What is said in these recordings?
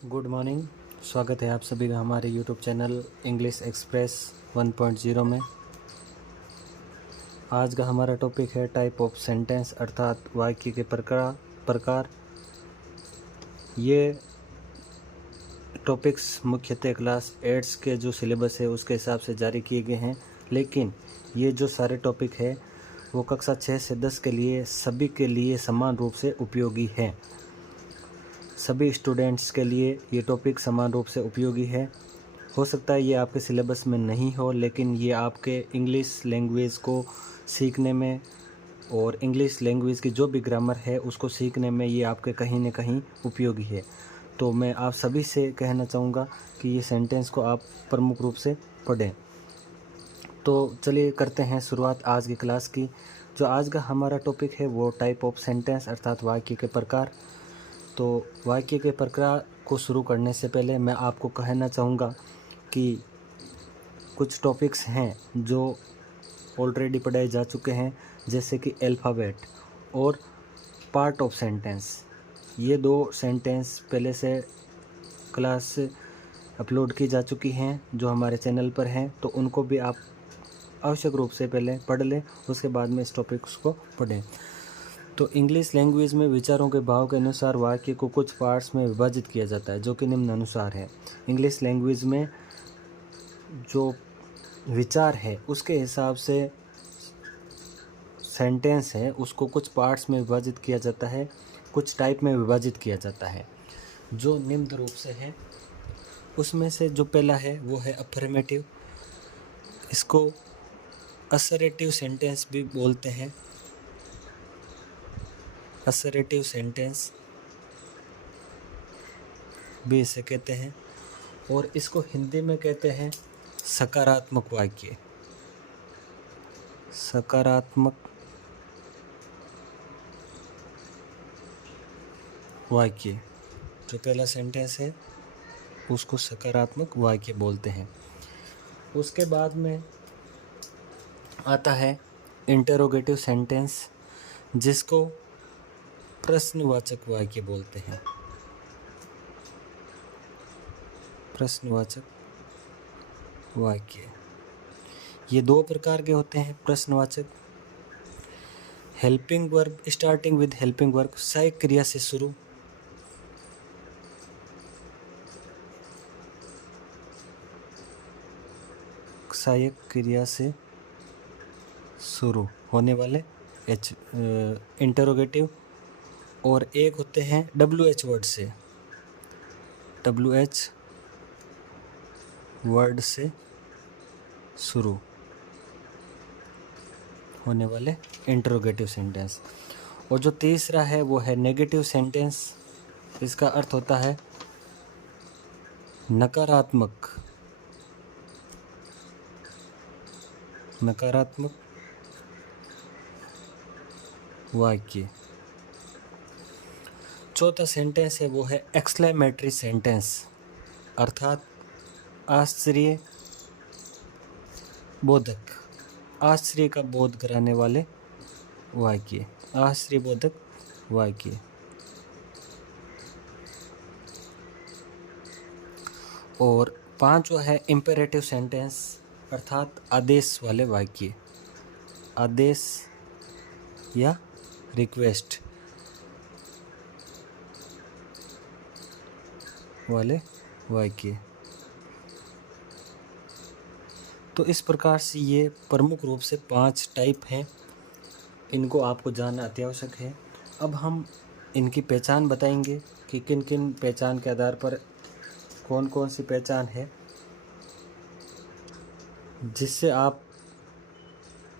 Good morning. स्वागत है आप सभी का हमारे यूट्यूब चैनल इंग्लिश एक्सप्रेस 1.0 में। आज का हमारा टॉपिक है टाइप ऑफ सेंटेंस अर्थात वाक्य के प्रकार। ये टॉपिक्स मुख्यतः क्लास 8 के जो सिलेबस है उसके हिसाब से जारी किए गए हैं, लेकिन ये जो सारे टॉपिक है वो कक्षा 6 से 10 के लिए सभी के लिए समान रूप से उपयोगी है। सभी स्टूडेंट्स के लिए ये टॉपिक समान रूप से उपयोगी है। हो सकता है ये आपके सिलेबस में नहीं हो, लेकिन ये आपके इंग्लिश लैंग्वेज को सीखने में और इंग्लिश लैंग्वेज की जो भी ग्रामर है उसको सीखने में ये आपके कहीं न कहीं उपयोगी है। तो मैं आप सभी से कहना चाहूँगा कि ये सेंटेंस को आप प्रमुख रूप से पढ़ें। तो चलिए करते हैं शुरुआत आज की क्लास की। जो आज का हमारा टॉपिक है वो टाइप ऑफ सेंटेंस अर्थात वाक्य के प्रकार। तो वाक्य के प्रकार को शुरू करने से पहले मैं आपको कहना चाहूँगा कि कुछ टॉपिक्स हैं जो ऑलरेडी पढ़ाए जा चुके हैं, जैसे कि अल्फ़ाबेट और पार्ट ऑफ सेंटेंस। ये दो सेंटेंस पहले से क्लास अपलोड की जा चुकी हैं जो हमारे चैनल पर हैं, तो उनको भी आप आवश्यक रूप से पहले पढ़ लें, उसके बाद में इस टॉपिक्स को पढ़ें। तो इंग्लिश लैंग्वेज में विचारों के भाव के अनुसार वाक्य को कुछ पार्ट्स में विभाजित किया जाता है, जो कि निम्नानुसार है। इंग्लिश लैंग्वेज में जो विचार है उसके हिसाब से सेंटेंस है उसको कुछ पार्ट्स में विभाजित किया जाता है, कुछ टाइप में विभाजित किया जाता है, जो निम्न रूप से है। उसमें से जो पहला है वो है अफर्मेटिव। इसको असर्टिव सेंटेंस भी बोलते हैं। असर्टिव सेंटेंस भी इसे कहते हैं, और इसको हिंदी में कहते हैं सकारात्मक वाक्य। सकारात्मक वाक्य जो पहला सेंटेंस है उसको सकारात्मक वाक्य बोलते हैं। उसके बाद में आता है इंटरोगेटिव सेंटेंस, जिसको प्रश्नवाचक वाक्य बोलते हैं। प्रश्नवाचक वाक्य ये दो प्रकार के होते हैं। प्रश्नवाचक helping verb, starting with helping verb, सहायक क्रिया से शुरू। सहायक क्रिया से शुरू होने वाले इंटरोगेटिव। और एक होते हैं WH वर्ड से, WH वर्ड से शुरू होने वाले इंटरोगेटिव सेंटेंस। और जो तीसरा है वो है नेगेटिव सेंटेंस। इसका अर्थ होता है नकारात्मक वाक्य। चौथा सेंटेंस है वो है एक्सक्लेमेटरी सेंटेंस, अर्थात आश्चर्य बोधक, आश्चर्य का बोध कराने वाले वाक्य, आश्चर्य बोधक वाक्य। और पांचवा है इम्पेरेटिव सेंटेंस, अर्थात आदेश वाले वाक्य, आदेश या रिक्वेस्ट वाले वाक्य। तो इस प्रकार से ये प्रमुख रूप से 5 टाइप हैं। इनको आपको जानना अत्यावश्यक है। अब हम इनकी पहचान बताएंगे कि किन किन पहचान के आधार पर कौन कौन सी पहचान है जिससे आप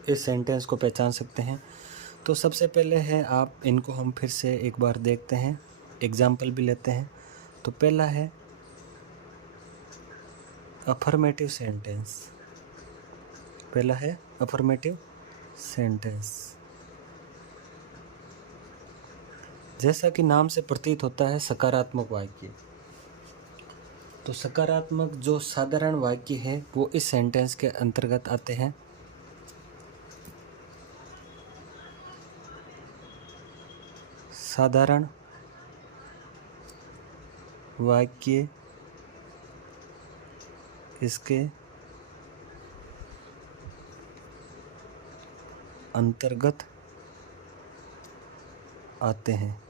इस सेंटेंस को पहचान सकते हैं। तो सबसे पहले है, आप इनको हम फिर से एक बार देखते हैं, एग्जाम्पल भी लेते हैं। तो पहला है अफर्मेटिव सेंटेंस। पहला है अफर्मेटिव सेंटेंस। जैसा कि नाम से प्रतीत होता है सकारात्मक वाक्य। तो सकारात्मक जो साधारण वाक्य है वो इस सेंटेंस के अंतर्गत आते हैं। साधारण वाक्य इसके अंतर्गत आते हैं।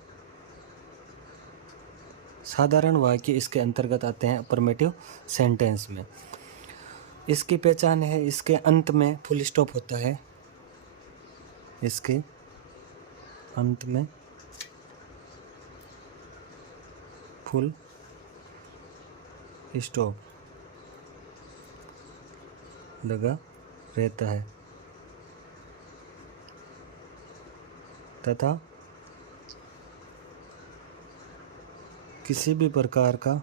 साधारण वाक्य इसके अंतर्गत आते हैं अफर्मेटिव सेंटेंस में। इसकी पहचान है, इसके अंत में फुल स्टॉप होता है। इसके अंत में फुल स्टॉप लगा रहता है तथा किसी भी प्रकार का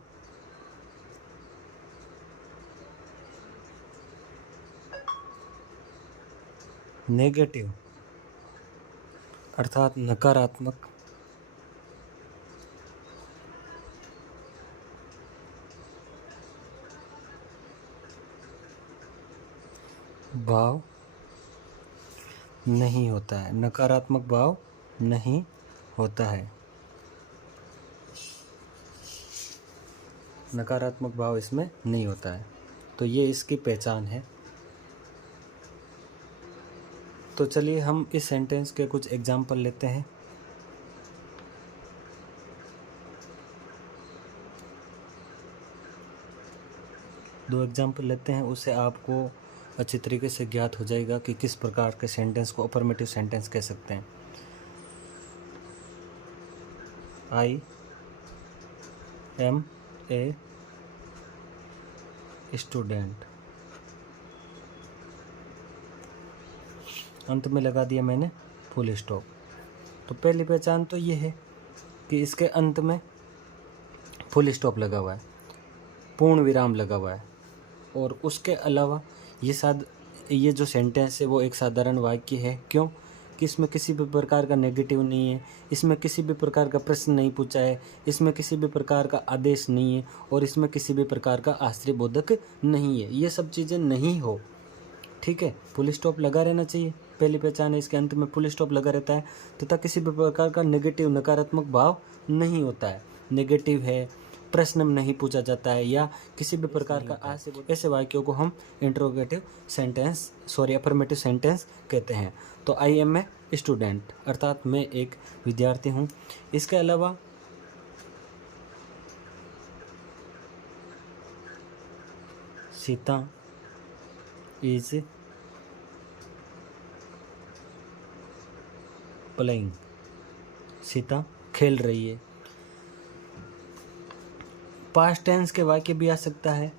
नेगेटिव अर्थात नकारात्मक भाव नहीं होता है। नकारात्मक भाव नहीं होता है। नकारात्मक भाव इसमें नहीं होता है। तो ये इसकी पहचान है। तो चलिए हम इस सेंटेंस के कुछ एग्जाम्पल लेते हैं। दो एग्जाम्पल लेते हैं, उससे आपको अच्छी तरीके से ज्ञात हो जाएगा कि किस प्रकार के सेंटेंस को अफर्मेटिव सेंटेंस कह सकते हैं। आई एम ए स्टूडेंट, अंत में लगा दिया मैंने फुल स्टॉप। तो पहली पहचान तो ये है कि इसके अंत में फुल स्टॉप लगा हुआ है, पूर्ण विराम लगा हुआ है। और उसके अलावा ये जो सेंटेंस है वो एक साधारण वाक्य है। क्यों? कि इसमें किसी भी प्रकार का नेगेटिव नहीं है, इसमें किसी भी प्रकार का प्रश्न नहीं पूछा है, इसमें किसी भी प्रकार का आदेश नहीं है और इसमें किसी भी प्रकार का आश्चर्यबोधक नहीं है। ये सब चीज़ें नहीं हो, ठीक है। फुल स्टॉप लगा रहना चाहिए, पहली पहचान है। इसके अंत में फुल स्टॉप लगा रहता है तथा किसी भी प्रकार का नेगेटिव नकारात्मक भाव नहीं होता है। नेगेटिव है, प्रश्न नहीं पूछा जाता है या किसी भी प्रकार का ऐसे वाक्यों को हम अफर्मेटिव सेंटेंस कहते हैं। तो आई एम ए स्टूडेंट अर्थात मैं एक विद्यार्थी हूँ। इसके अलावा सीता इज प्लेइंग, सीता खेल रही है। पास्ट टेंस के वाक्य भी आ सकता है।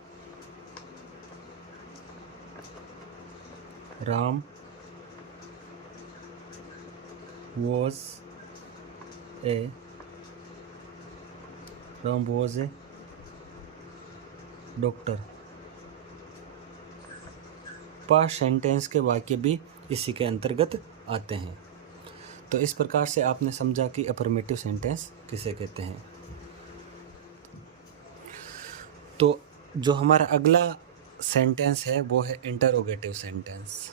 Ram was a doctor. Past sentence के वाक्य भी इसी के अंतर्गत आते हैं। तो इस प्रकार से आपने समझा कि अफर्मेटिव सेंटेंस किसे कहते हैं। तो जो हमारा अगला सेंटेंस है वो है इंटरोगेटिव सेंटेंस।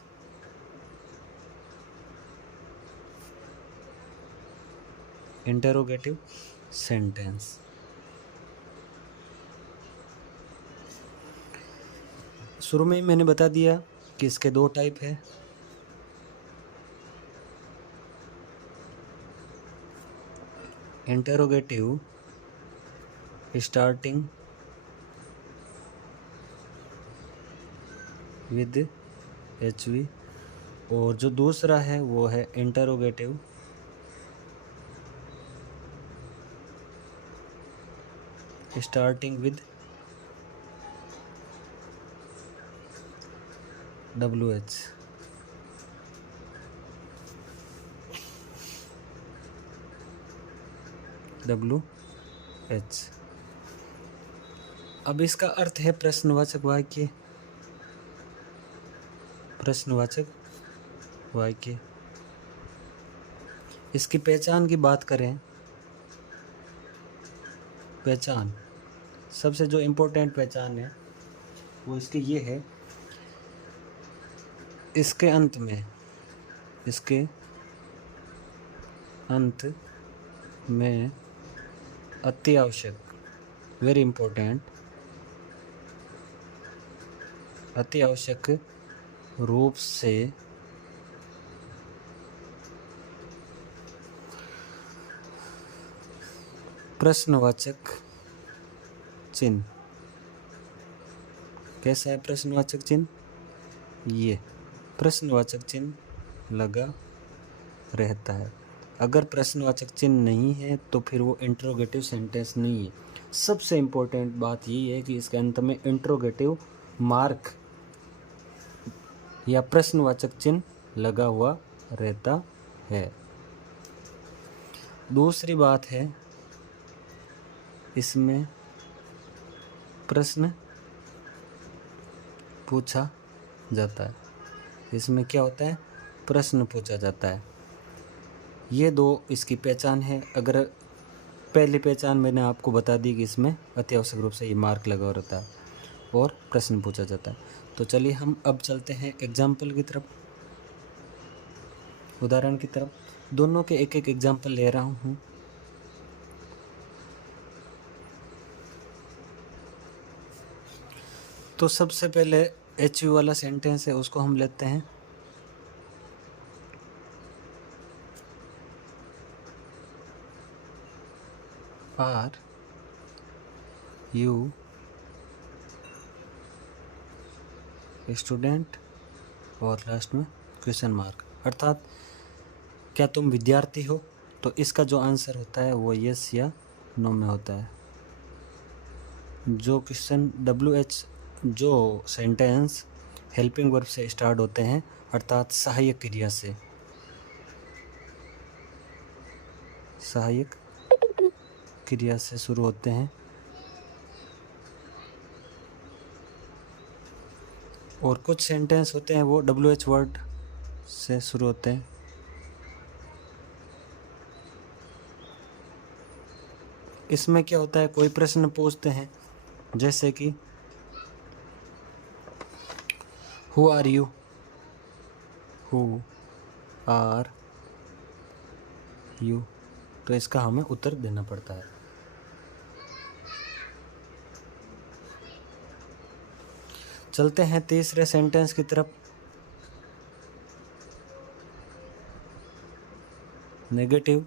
इंटरोगेटिव सेंटेंस शुरू में ही मैंने बता दिया कि इसके दो टाइप है। इंटरोगेटिव स्टार्टिंग विद HV और जो दूसरा है वो है इंटरोगेटिव स्टार्टिंग विद WH। अब इसका अर्थ है प्रश्नवाचक वाक्य। प्रश्नवाचक वाक्य। इसकी पहचान की बात करें, पहचान सबसे जो इम्पोर्टेंट पहचान है वो इसकी ये है, इसके अंत में अति आवश्यक वेरी इंपॉर्टेंट, अति आवश्यक रूप से प्रश्नवाचक चिन्ह। कैसा है प्रश्नवाचक चिन्ह? ये प्रश्नवाचक चिन्ह लगा रहता है। अगर प्रश्नवाचक चिन्ह नहीं है तो फिर वो इंट्रोगेटिव सेंटेंस नहीं है। सबसे इम्पोर्टेंट बात यही है कि इसके अंत में इंट्रोगेटिव मार्क या प्रश्नवाचक चिन्ह लगा हुआ रहता है। दूसरी बात है, इसमें प्रश्न पूछा जाता है। इसमें क्या होता है? प्रश्न पूछा जाता है। ये दो इसकी पहचान है। अगर पहली पहचान मैंने आपको बता दी कि इसमें अति आवश्यक रूप से ये मार्क लगा रहता है और प्रश्न पूछा जाता है। तो चलिए हम अब चलते हैं एग्जाम्पल की तरफ, उदाहरण की तरफ। दोनों के एक एक एग्जाम्पल ले रहा हूँ। तो सबसे पहले एच यू वाला सेंटेंस है, उसको हम लेते हैं। आर यू स्टूडेंट और लास्ट में क्वेश्चन मार्क, अर्थात क्या तुम विद्यार्थी हो? तो इसका जो आंसर होता है वो यस या नो में होता है। जो क्वेश्चन WH जो सेंटेंस हेल्पिंग वर्ब से स्टार्ट होते हैं, अर्थात सहायक क्रिया से, सहायक क्रिया से शुरू होते हैं, और कुछ सेंटेंस होते हैं वो WH वर्ड से शुरू होते हैं। इसमें क्या होता है, कोई प्रश्न पूछते हैं, जैसे कि who are you, who are you, तो इसका हमें उत्तर देना पड़ता है। चलते हैं तीसरे सेंटेंस की तरफ। नेगेटिव